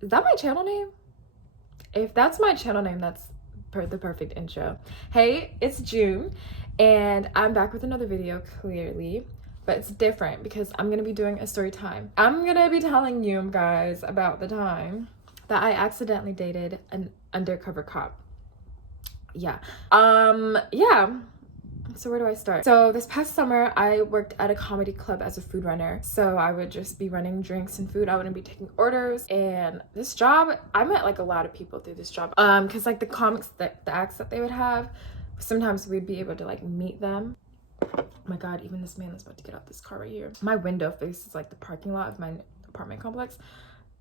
Is that my channel name? If that's my channel name, that's the perfect intro. Hey, it's June, and I'm back with another video, clearly, but it's different because I'm gonna be doing a story time. I'm gonna be telling you guys about the time that I accidentally dated an undercover cop. Yeah. So where do I start? So this past summer, I worked at a comedy club as a food runner. So I would just be running drinks and food. I wouldn't be taking orders. And this job, I met like a lot of people through this job. Cause like the comics, the acts that they would have, sometimes we'd be able to like meet them. Oh my God, even this man is about to get out this car right here. My window faces like the parking lot of my apartment complex.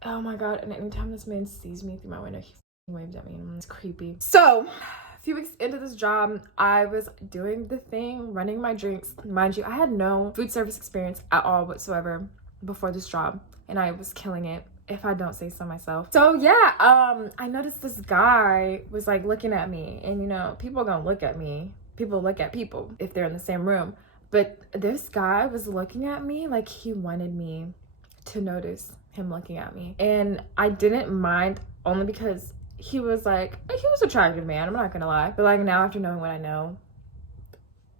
Oh my God, and anytime this man sees me through my window, he waves at me and it's creepy. So a few weeks into this job, I was doing the thing, running my drinks. Mind you, I had no food service experience at all whatsoever before this job, and I was killing it, if I don't say so myself. So yeah, I noticed this guy was like looking at me, and you know, people are gonna look at me. People look at people if they're in the same room. But this guy was looking at me like he wanted me to notice him looking at me. And I didn't mind, only because he was an attractive man, I'm not gonna lie. But like now, after knowing what I know,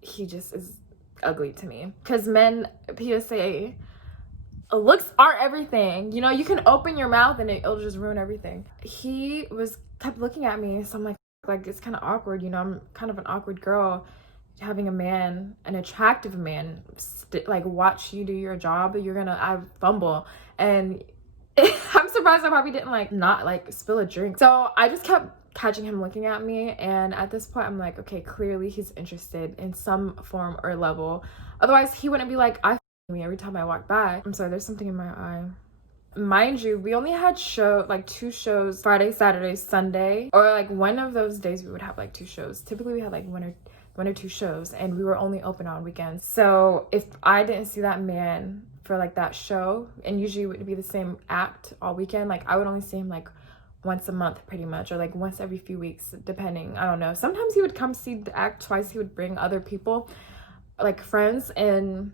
he just is ugly to me. Because men, PSA, looks aren't everything. You know, you can open your mouth and it'll just ruin everything. He kept looking at me, so I'm like it's kind of awkward. You know, I'm kind of an awkward girl, having a man, an attractive man, like watch you do your job. I fumble, and I'm surprised I probably didn't not spill a drink. So I just kept catching him looking at me, and at this point I'm like, okay, clearly he's interested in some form or level. Otherwise he wouldn't be like I me every time I walk by. I'm sorry, there's something in my eye. Mind you, we only had two shows, Friday, Saturday, Sunday, or like one of those days we would have like 2 shows. Typically we had like one or 2 shows, and we were only open on weekends. So if I didn't see that man for like that show, and usually it would be the same act all weekend, like I would only see him like once a month pretty much, or like once every few weeks, depending. I don't know. Sometimes he would come see the act twice. He would bring other people, like friends and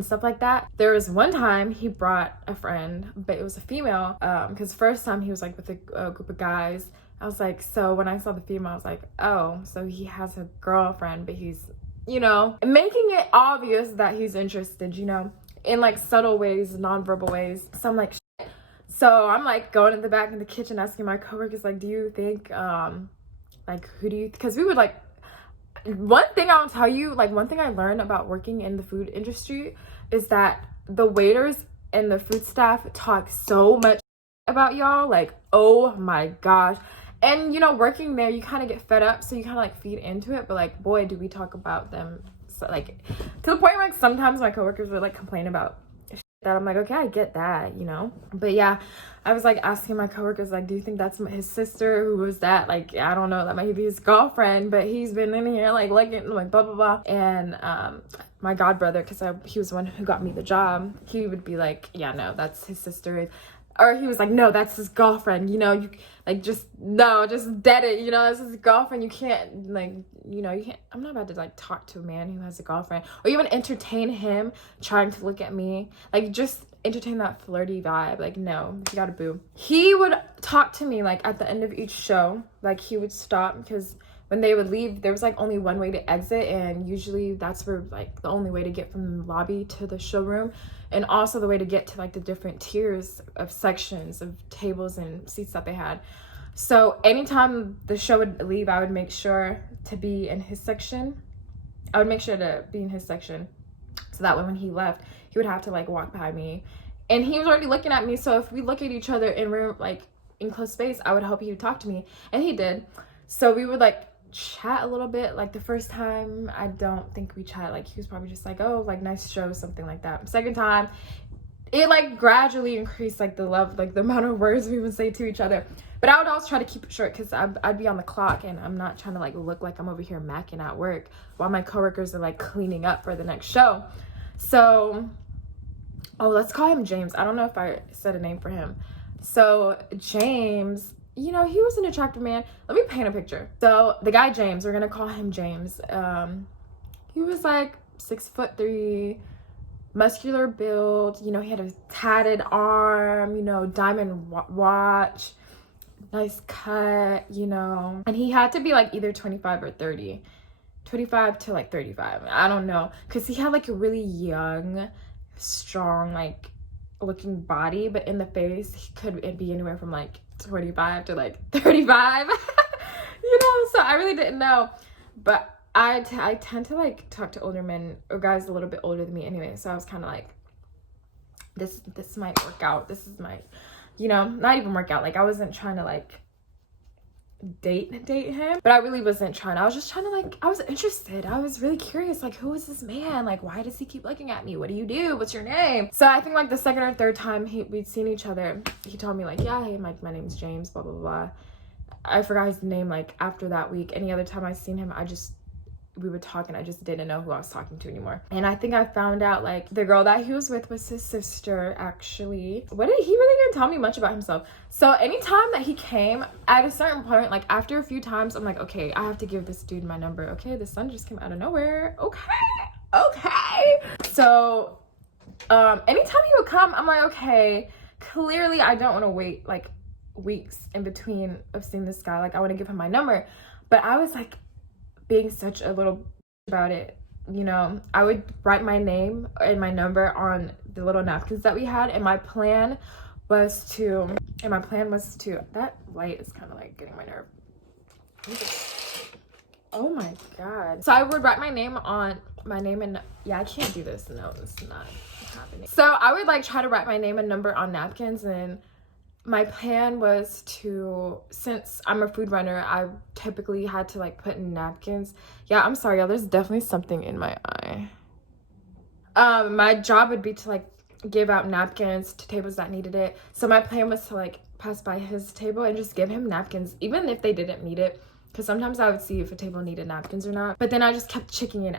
stuff like that. There was one time he brought a friend, but it was a female, because first time he was like with a group of guys. I was like, so when I saw the female, I was like, oh, so he has a girlfriend, but he's, you know, making it obvious that he's interested, you know, in like subtle ways, nonverbal ways. So I'm like, shit. So I'm like going in the back in the kitchen asking my coworkers, like, do you think, because we would like, one thing I'll tell you, like one thing I learned about working in the food industry is that the waiters and the food staff talk so much about y'all, like, oh my gosh. And you know, working there, you kind of get fed up, so you kind of like feed into it. But like, boy, do we talk about them, so, like, to the point where like sometimes my coworkers would like complain about that. I'm like, okay, I get that, you know. But yeah, I was like asking my coworkers, like, do you think that's his sister? Who was that? Like, I don't know, that might be his girlfriend, but he's been in here like looking like blah blah blah. And my god brother, because he was the one who got me the job, he would be like, yeah, no, that's his sister. Or he was like, no, that's his girlfriend, you know, you like just dead it, you know, that's his girlfriend. You can't, like, you know, you can't, I'm not about to like talk to a man who has a girlfriend, or even entertain him trying to look at me, like just entertain that flirty vibe. Like, no, you gotta boo. He would talk to me like at the end of each show, like he would stop, because when they would leave, there was like only one way to exit, and usually that's where like the only way to get from the lobby to the showroom, and also the way to get to like the different tiers of sections of tables and seats that they had. So anytime the show would leave, I would make sure to be in his section. So that way when he left, he would have to like walk by me, and he was already looking at me. So if we look at each other in room, like in close space, I would hope he would talk to me, and he did. So we would like chat a little bit. Like the first time, I don't think we chat. Like he was probably just like, oh, like nice show, something like that. Second time, it like gradually increased, like the love, like the amount of words we would say to each other. But I would always try to keep it short, because I'd be on the clock, and I'm not trying to like look like I'm over here macking at work while my coworkers are like cleaning up for the next show. So, oh, let's call him James. I don't know if I said a name for him. So James, you know, he was an attractive man. Let me paint a picture. So the guy James, we're gonna call him James. He was like 6'3", muscular build, you know, he had a tatted arm, you know, diamond watch, nice cut, you know, and he had to be like either 25 or 30, 25 to like 35, I don't know, because he had like a really young, strong, like looking body, but in the face he could be anywhere from like 25 to like 35. You know, so I really didn't know, but I tend to like talk to older men or guys a little bit older than me anyway, so I was kind of like, this might work out, this is my, you know, not even work out, like I wasn't trying to like date him, but I really wasn't trying. I was just trying to like, I was interested, I was really curious, like, who is this man, like, why does he keep looking at me, what do you do, what's your name? So I think like the second or third time we'd seen each other, he told me like, yeah, hey, my name's James, blah blah blah. I forgot his name like after that week. Any other time I seen him, we were talking, I just didn't know who I was talking to anymore. And I think I found out like the girl that he was with was his sister, actually. He really didn't tell me much about himself. So anytime that he came, at a certain point, like after a few times, I'm like, okay, I have to give this dude my number. Okay, the sun just came out of nowhere. Okay. So anytime he would come, I'm like, okay, clearly I don't want to wait like weeks in between of seeing this guy. Like I want to give him my number. But I was like being such a little about it, you know. I would write my name and my number on the little napkins that we had, and my plan was to that light is kind of like getting my nerve. Oh my god. So I would write my name and yeah, I can't do this. No, this is not happening. So I would like try to write my name and number on napkins, and my plan was to, since I'm a food runner, I typically had to like put in napkins. Yeah, I'm sorry y'all, there's definitely something in my eye. My job would be to like give out napkins to tables that needed it. So my plan was to like pass by his table and just give him napkins, even if they didn't need it. Because sometimes I would see if a table needed napkins or not. But then I just kept chickening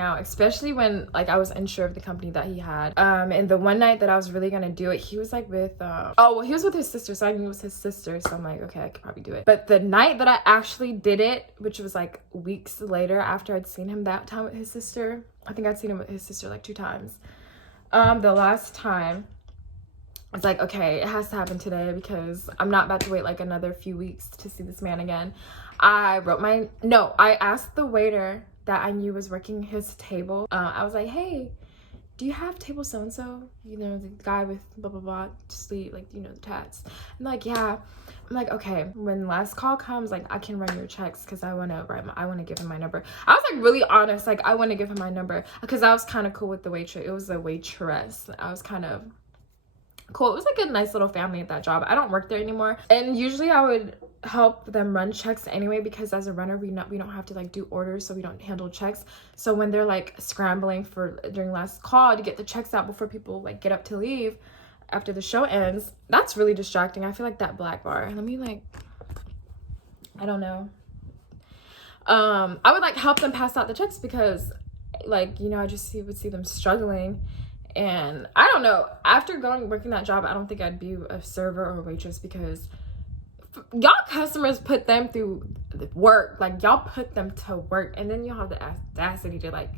out, especially when like I was unsure of the company that he had. And the one night that I was really gonna do it, he was like with, he was with his sister. So I knew it was his sister. So I'm like, okay, I could probably do it. But the night that I actually did it, which was like weeks later after I'd seen him that time with his sister. I think I'd seen him with his sister like 2 times. The last time, I was like, okay, it has to happen today because I'm not about to wait like another few weeks to see this man again. I asked the waiter that I knew was working his table. I was like, hey, do you have table so-and-so? You know, the guy with blah, blah, blah, sleep, like, you know, the tats. I'm like, yeah. I'm like, okay, when last call comes, like, I can run your checks because I want to give him my number. I was like really honest, like, I want to give him my number because I was kind of cool with the waitress. It was a waitress. I was kind of cool. It was like a nice little family at that job. I don't work there anymore, and usually I would help them run checks anyway because as a runner we don't have to like do orders, so we don't handle checks. So when they're like scrambling during last call to get the checks out before people like get up to leave after the show ends, that's really distracting. I feel like that black bar, let me like, I don't know, I would like help them pass out the checks because like, you know, I just would see them struggling. And I don't know, after working that job, I don't think I'd be a server or a waitress because y'all customers put them through the work. Like, y'all put them to work, and then you'll have the audacity to like,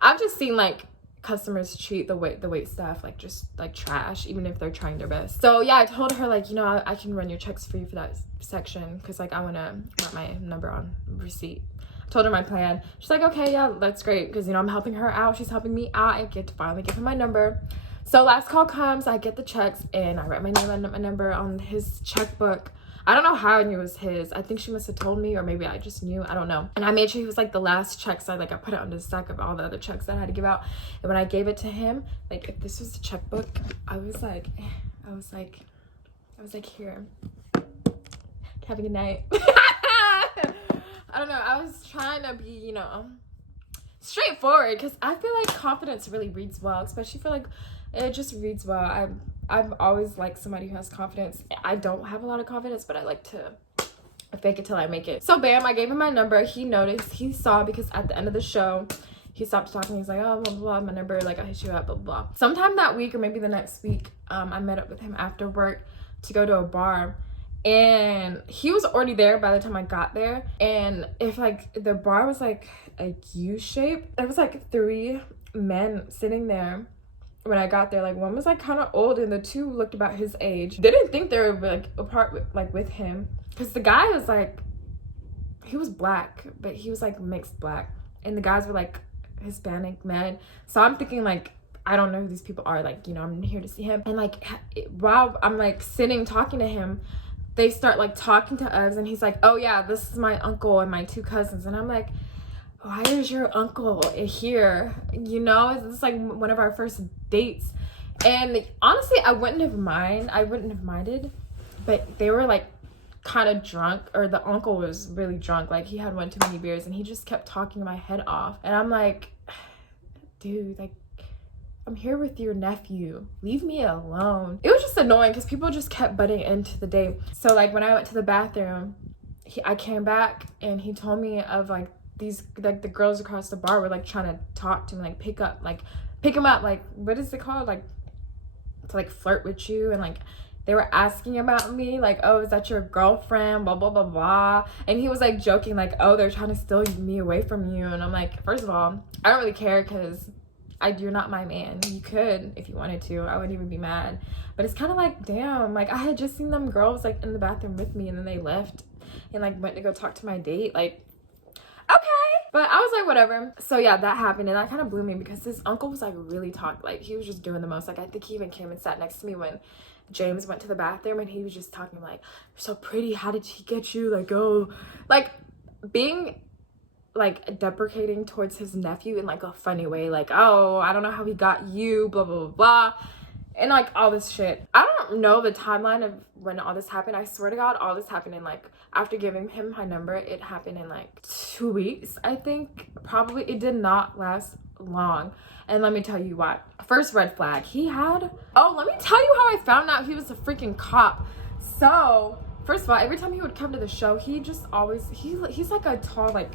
I've just seen like customers treat the wait staff like just like trash, even if they're trying their best. So yeah, I told her like, you know, I can run your checks for you for that section because like I want to write my number on receipt. Told her my plan. She's like, okay, yeah, that's great because, you know, I'm helping her out, she's helping me out. I get to finally give her my number. So last call comes, I get the checks and I write my name and my number on his checkbook. I don't know how I knew it was his. I think she must have told me, or maybe I just knew, I don't know. And I made sure he was like the last check, so I put it under the stack of all the other checks that I had to give out. And when I gave it to him, like if this was the checkbook, I was like here, have a good night. I don't know, I was trying to be, you know, straightforward because I feel like confidence really reads well, especially for like, it just reads well. I've always liked somebody who has confidence. I don't have a lot of confidence, but I like to fake it till I make it. So bam, I gave him my number. He noticed, he saw, because at the end of the show, he stopped talking. He's like, oh, blah, blah, blah, my number, like, I'll hit you up, blah, blah, blah. Sometime that week, or maybe the next week, I met up with him after work to go to a bar. And he was already there by the time I got there. And if like the bar was like a U shape, there was like 3 men sitting there. when I got there, like one was like kind of old and the two looked about his age. They didn't think they were like apart with, like with him, because the guy was like, he was black, but he was like mixed black, and the guys were like Hispanic men. So I'm thinking like, I don't know who these people are, like, you know, I'm here to see him. And like while I'm like sitting talking to him, they start like talking to us, and he's like, oh yeah, this is my uncle and my two cousins. And I'm like, why is your uncle here? You know, it's like one of our first dates. And honestly, I wouldn't have minded, but they were like kind of drunk, or the uncle was really drunk, like he had one too many beers, and he just kept talking my head off. And I'm like, dude, like, I'm here with your nephew, leave me alone. It was just annoying because people just kept butting into the date. So like when I went to the bathroom, I came back and he told me of like these, like the girls across the bar were like trying to talk to him, like pick him up, like what is it called, like to like flirt with you. And like they were asking about me, like, oh, is that your girlfriend, blah blah blah blah. And he was like joking, like, oh, they're trying to steal me away from you. And I'm like, first of all, I don't really care, because you're not my man. You could if you wanted to, I wouldn't even be mad. But it's kind of like, damn, like I had just seen them girls like in the bathroom with me, and then they left and like went to go talk to my date. Like, okay. But I was like, whatever. So yeah, that happened, and that kind of blew me, because his uncle was like really like he was just doing the most. Like I think he even came and sat next to me when James went to the bathroom, and he was just talking like, you're so pretty, how did he get you, like, oh, like being like deprecating towards his nephew in like a funny way, like, oh, I don't know how he got you, blah blah blah blah, and like all this shit. I don't know the timeline of when all this happened. I swear to God, all this happened in like, after giving him my number, it happened in like 2 weeks, I think. Probably. It did not last long, and let me tell you why. First red flag he had, oh, let me tell you how I found out he was a freaking cop. So first of all, every time he would come to the show, he just always, he's like a tall, like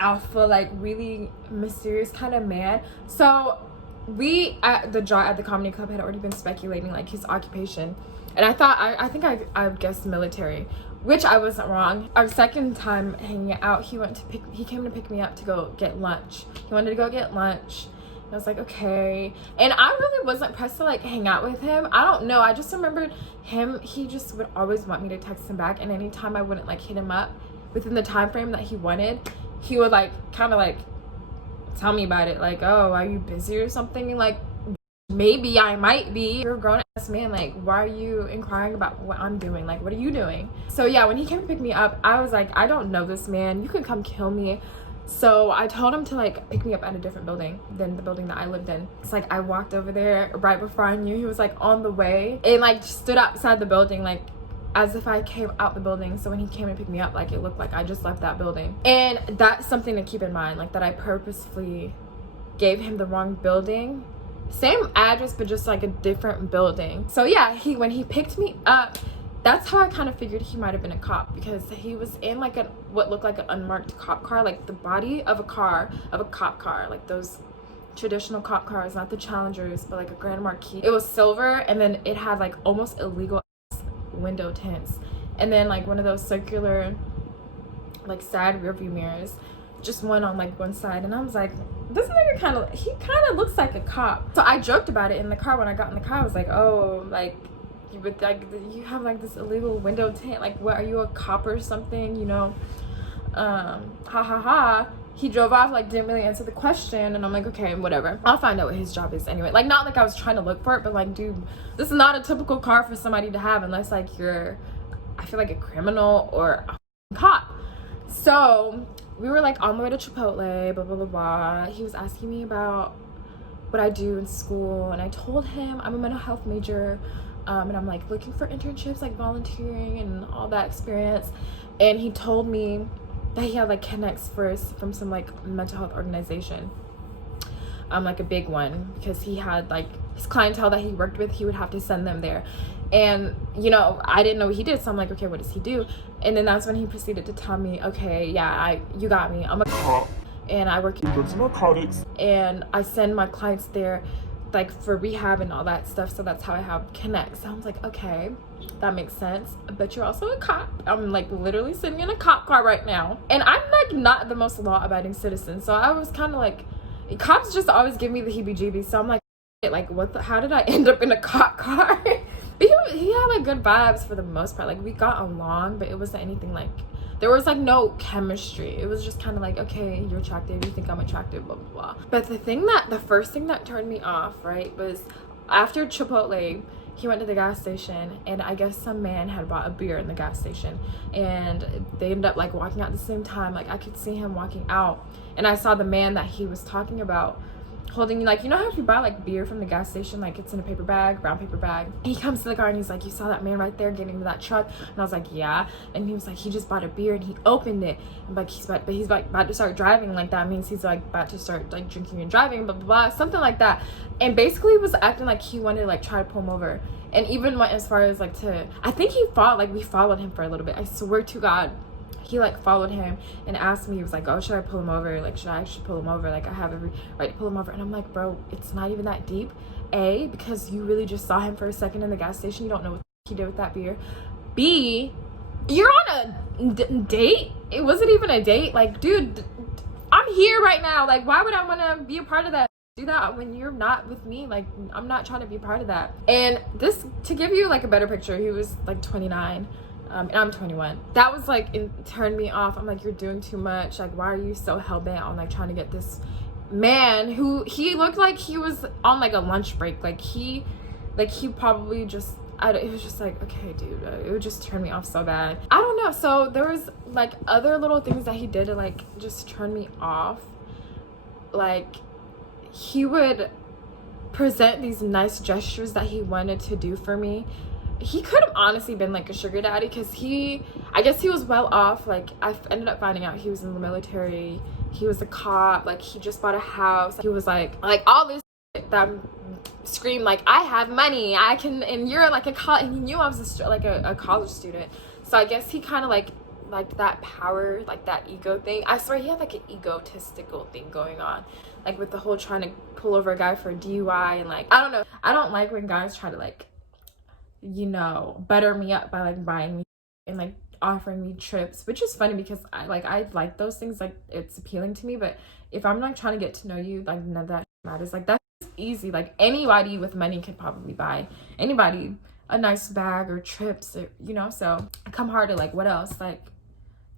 alpha, like really mysterious kind of man. So we at the comedy club had already been speculating like his occupation, and I thought I think I guessed military, which I wasn't wrong. Our second time hanging out, he came to pick me up to go get lunch. He wanted to go get lunch, and I was like, okay. And I really wasn't pressed to like hang out with him. I don't know, I just remembered him, he just would always want me to text him back, and anytime I wouldn't like hit him up within the time frame that he wanted, he would like kind of like tell me about it, like, oh, are you busy or something? And like, maybe I might be. You're a grown-ass man, like, why are you inquiring about what I'm doing? Like, what are you doing? So yeah, when he came to pick me up, I was like, I don't know this man, you can come kill me. So I told him to like pick me up at a different building than the building that I lived in. It's like I walked over there right before I knew he was like on the way, and like stood outside the building, like as if I came out the building. So when he came to pick me up, like it looked like I just left that building. And that's something to keep in mind, like that I purposefully gave him the wrong building, same address but just like a different building. So yeah, when he picked me up, that's how I kind of figured he might have been a cop, because he was in like what looked like an unmarked cop car, like the body of a cop car, like those traditional cop cars, not the Challengers, but like a Grand Marquis. It was silver, and then it had like almost illegal window tints, and then like one of those circular like side rearview mirrors, just one on like one side. And I was like, this nigga he kind of looks like a cop. So I joked about it in the car. When I got in the car, I was like, oh, like you have like this illegal window tint, like what, are you a cop or something, you know? Ha ha ha. He drove off, like didn't really answer the question, and I'm like, okay, whatever, I'll find out what his job is anyway. Like, not like I was trying to look for it, but like, dude, this is not a typical car for somebody to have unless like you're, I feel like, a criminal or a cop. So we were like on the way to Chipotle, blah blah blah blah. He was asking me about what I do in school, and I told him I'm a mental health major, and I'm like looking for internships, like volunteering and all that experience. And he told me that he had like connects first from some like mental health organization, like a big one, because he had like his clientele that he worked with, he would have to send them there. And you know, I didn't know what he did, so I'm like, okay, what does he do? And then that's when he proceeded to tell me, okay, yeah, you got me, I'm a cop and I work in drugs and narcotics, and I send my clients there like for rehab and all that stuff, so that's how I have connects. So I was like, okay, that makes sense, but you're also a cop. I'm like literally sitting in a cop car right now, and I'm like not the most law-abiding citizen, so I was kind of like, cops just always give me the heebie-jeebies. So I'm like, like, how did I end up in a cop car? But he had like good vibes for the most part. Like, we got along, but it wasn't anything like, there was like no chemistry. It was just kind of like, okay, you're attractive, you think I'm attractive, blah blah blah. But the first thing that turned me off, right, was after Chipotle, he went to the gas station, and I guess some man had bought a beer in the gas station, and they ended up like walking out at the same time. Like, I could see him walking out, and I saw the man that he was talking about holding, like, you know how if you buy like beer from the gas station, like it's in a paper bag, brown paper bag. He comes to the car and he's like, you saw that man right there getting into that truck? And I was like, yeah. And he was like, he just bought a beer and he opened it, and like he's about to start driving. Like, that means he's like about to start like drinking and driving, blah blah blah, something like that. And basically was acting like he wanted to like try to pull him over, and even went as far as like to, I think we followed him for a little bit. I swear to God, he like followed him and asked me, he was like, oh, should I pull him over? Like, should I actually pull him over? Like, I have every right to pull him over. And I'm like, bro, it's not even that deep. A, because you really just saw him for a second in the gas station. You don't know what he did with that beer. B, you're on a date. It wasn't even a date. Like, dude, I'm here right now. Like, why would I want to be a part of that? Do that when you're not with me. Like, I'm not trying to be a part of that. And this, to give you like a better picture, he was like 29. And I'm 21. That was like, it turned me off. I'm like, you're doing too much. Like, why are you so hell-bent on like trying to get this man who he looked like he was on like a lunch break? Like he probably just, it was just like, okay, dude, it would just turn me off so bad. I don't know. So there was like other little things that he did to like just turn me off. Like, he would present these nice gestures that he wanted to do for me. He could have honestly been like a sugar daddy, because I guess he was well off. Like, I ended up finding out he was in the military, he was a cop, like he just bought a house. He was like all this that screamed like, I have money, I can, and you're like a college, and he knew I was a college student. So I guess he kind of like that power, like that ego thing. I swear he had like an egotistical thing going on, like with the whole trying to pull over a guy for a DUI. And like, I don't know, I don't like when guys try to like, you know, butter me up by like buying me and like offering me trips, which is funny because I like those things. Like, it's appealing to me. But if I'm like trying to get to know you, like none of that matters. Like, that's easy. Like, anybody with money could probably buy anybody a nice bag or trips, or, you know. So I come hard to like, what else? Like,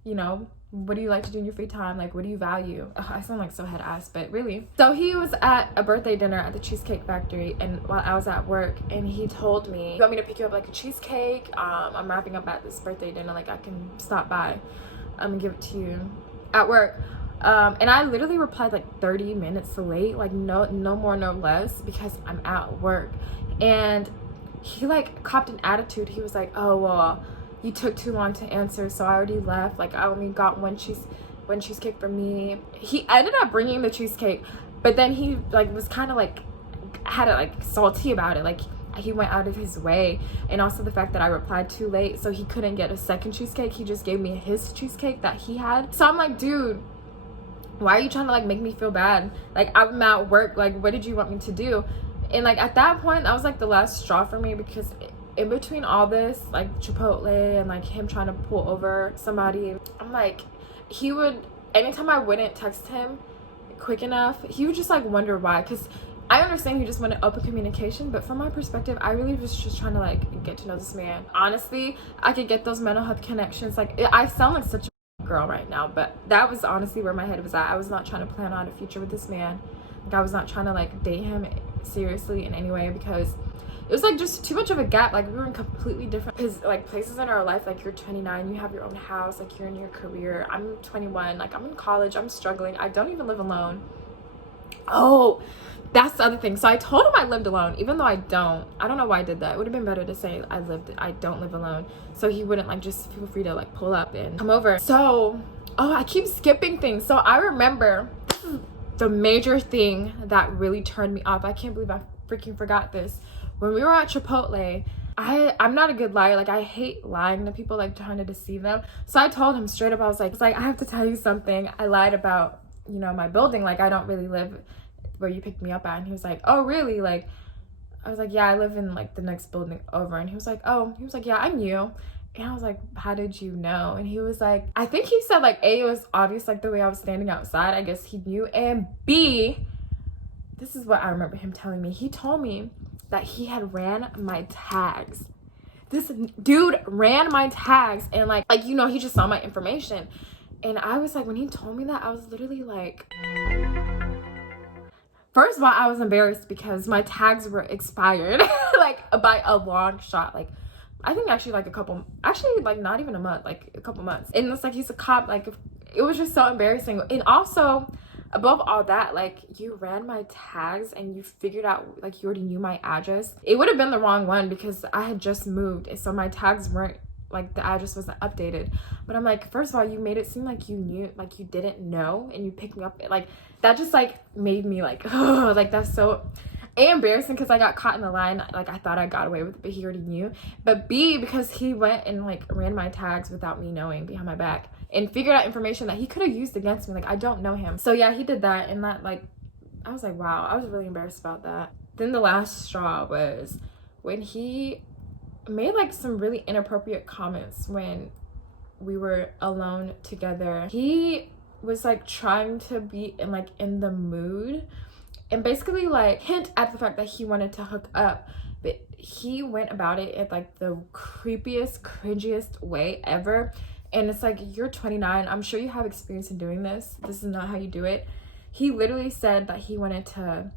you know, what do you like to do in your free time? Like, what do you value? Ugh, I sound like so head ass, but really. So he was at a birthday dinner at the Cheesecake Factory, and while I was at work, and he told me, you want me to pick you up like a cheesecake? I'm wrapping up at this birthday dinner, like I can stop by and give it to you at work. And I literally replied like 30 minutes late, like no more, no less, because I'm at work. And he like copped an attitude. He was like, oh, well, you took too long to answer, so I already left. Like, I only got one cheesecake for me. He ended up bringing the cheesecake, but then he like was kind of like had it like salty about it. Like, he went out of his way, and also the fact that I replied too late, so he couldn't get a second cheesecake. He just gave me his cheesecake that he had. So I'm like, dude, why are you trying to like make me feel bad? Like, I'm at work. Like, what did you want me to do? And like at that point, that was like the last straw for me, because in between all this, like Chipotle and like him trying to pull over somebody, I'm like, he would, anytime I wouldn't text him quick enough, he would just like wonder why. Because I understand he just wanted open communication, but from my perspective, I really was just trying to like get to know this man. Honestly, I could get those mental health connections. Like, I sound like such a girl right now, but that was honestly where my head was at. I was not trying to plan on a future with this man. Like, I was not trying to like date him seriously in any way, because it was like just too much of a gap. Like, we were in completely different places in our life. Like, you're 29, you have your own house, like you're in your career. I'm 21, like I'm in college, I'm struggling, I don't even live alone. Oh, that's the other thing. So I told him I lived alone, even though I don't know why I did that. It would have been better to say I don't live alone, so he wouldn't like just feel free to like pull up and come over. So, oh, I keep skipping things. So I remember the major thing that really turned me off. I can't believe I freaking forgot this. When we were at Chipotle, I'm not a good liar. Like, I hate lying to people, like trying to deceive them. So I told him straight up, I was like, I have to tell you something. I lied about, you know, my building. Like, I don't really live where you picked me up at. And he was like, oh, really? Like, I was like, yeah, I live in like the next building over. And he was like, yeah, I knew. And I was like, how did you know? And he was like, I think he said like, A, it was obvious, like the way I was standing outside. I guess he knew. And B, this is what I remember him telling me. He told me that he had ran my tags. This dude ran my tags, and like you know, he just saw my information. And I was like, when he told me that, I was literally like, first of all, I was embarrassed because my tags were expired like by a long shot. Like I think actually like like not even a month, like a couple months. And it's like, he's a cop. Like it was just so embarrassing. And also, above all that, like, you ran my tags and you figured out like you already knew my address. It would have been the wrong one because I had just moved, and so my tags weren't, like, the address wasn't updated. But I'm like, first of all, you made it seem like you knew, like you didn't know, and you picked me up. Like that just like made me like, oh, like that's so embarrassing because I got caught in the line. Like I thought I got away with it, but he already knew. But B, because he went and like ran my tags without me knowing, behind my back, and figured out information that he could have used against me. Like I don't know him. So yeah, he did that, and that, like, I was like, wow, I was really embarrassed about that. Then the last straw was when he made like some really inappropriate comments when we were alone together. He was like trying to be in the mood and basically like hint at the fact that he wanted to hook up, but he went about it in like the creepiest, cringiest way ever. And it's like, you're 29, I'm sure you have experience in doing this. This is not how you do it. He literally said that he wanted to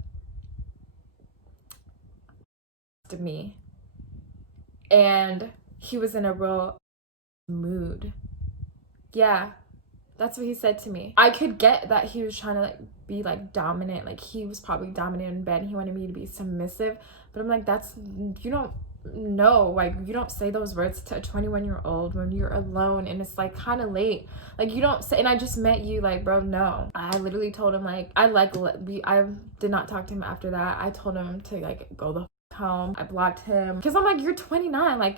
me, and he was in a real mood. Yeah, that's what he said to me. I could get that he was trying to like be like dominant, like he was probably dominant in bed, he wanted me to be submissive, but I'm like, that's, you don't know, like you don't say those words to a 21-year-old when you're alone and it's like kind of late. Like you don't say, and I just met you, like, bro, no. I literally told him like, I did not talk to him after that. I told him to like go the home. I blocked him because I'm like, you're 29, like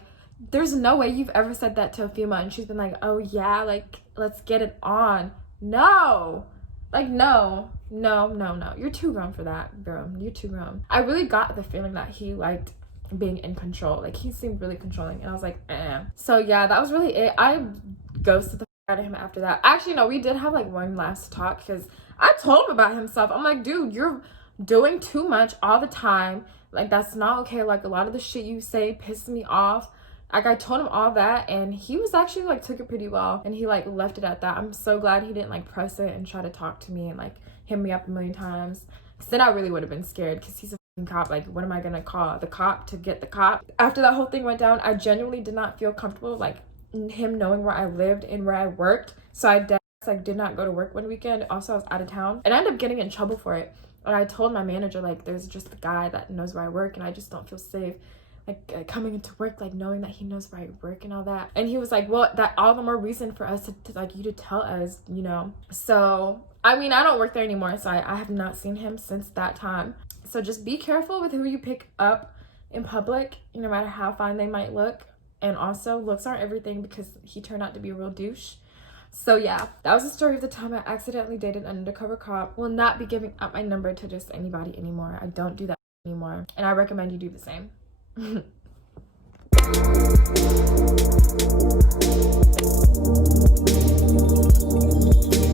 there's no way you've ever said that to a female and she's been like, oh yeah, like let's get it on. No, like no, you're too grown for that, bro. You're too grown. I really got the feeling that he liked being in control. Like he seemed really controlling, and I was like, eh. So yeah, that was really it. I ghosted the out of him after that. Actually, no, we did have like one last talk because I told him about himself. I'm like, dude, you're doing too much all the time. Like that's not okay. Like a lot of the shit you say pisses me off. Like I told him all that, and he was actually like took it pretty well, and he like left it at that. I'm so glad he didn't like press it and try to talk to me and like hit me up a million times. Because then I really would have been scared because he's a cop. Like what am I gonna call the cop to get the cop? After that whole thing went down, I genuinely did not feel comfortable like him knowing where I lived and where I worked. So I did not go to work one weekend. Also, I was out of town, and I ended up getting in trouble for it. And I told my manager, like, there's just a guy that knows where I work, and I just don't feel safe like coming into work, like knowing that he knows where I work and all that. And he was like, well, that all the more reason for us to like you to tell us, you know. So I mean, I don't work there anymore, so I have not seen him since that time. So just be careful with who you pick up in public, no matter how fine they might look. And also, looks aren't everything, because he turned out to be a real douche. So yeah, that was the story of the time I accidentally dated an undercover cop. Will not be giving up my number to just anybody anymore. I don't do that anymore, and I recommend you do the same.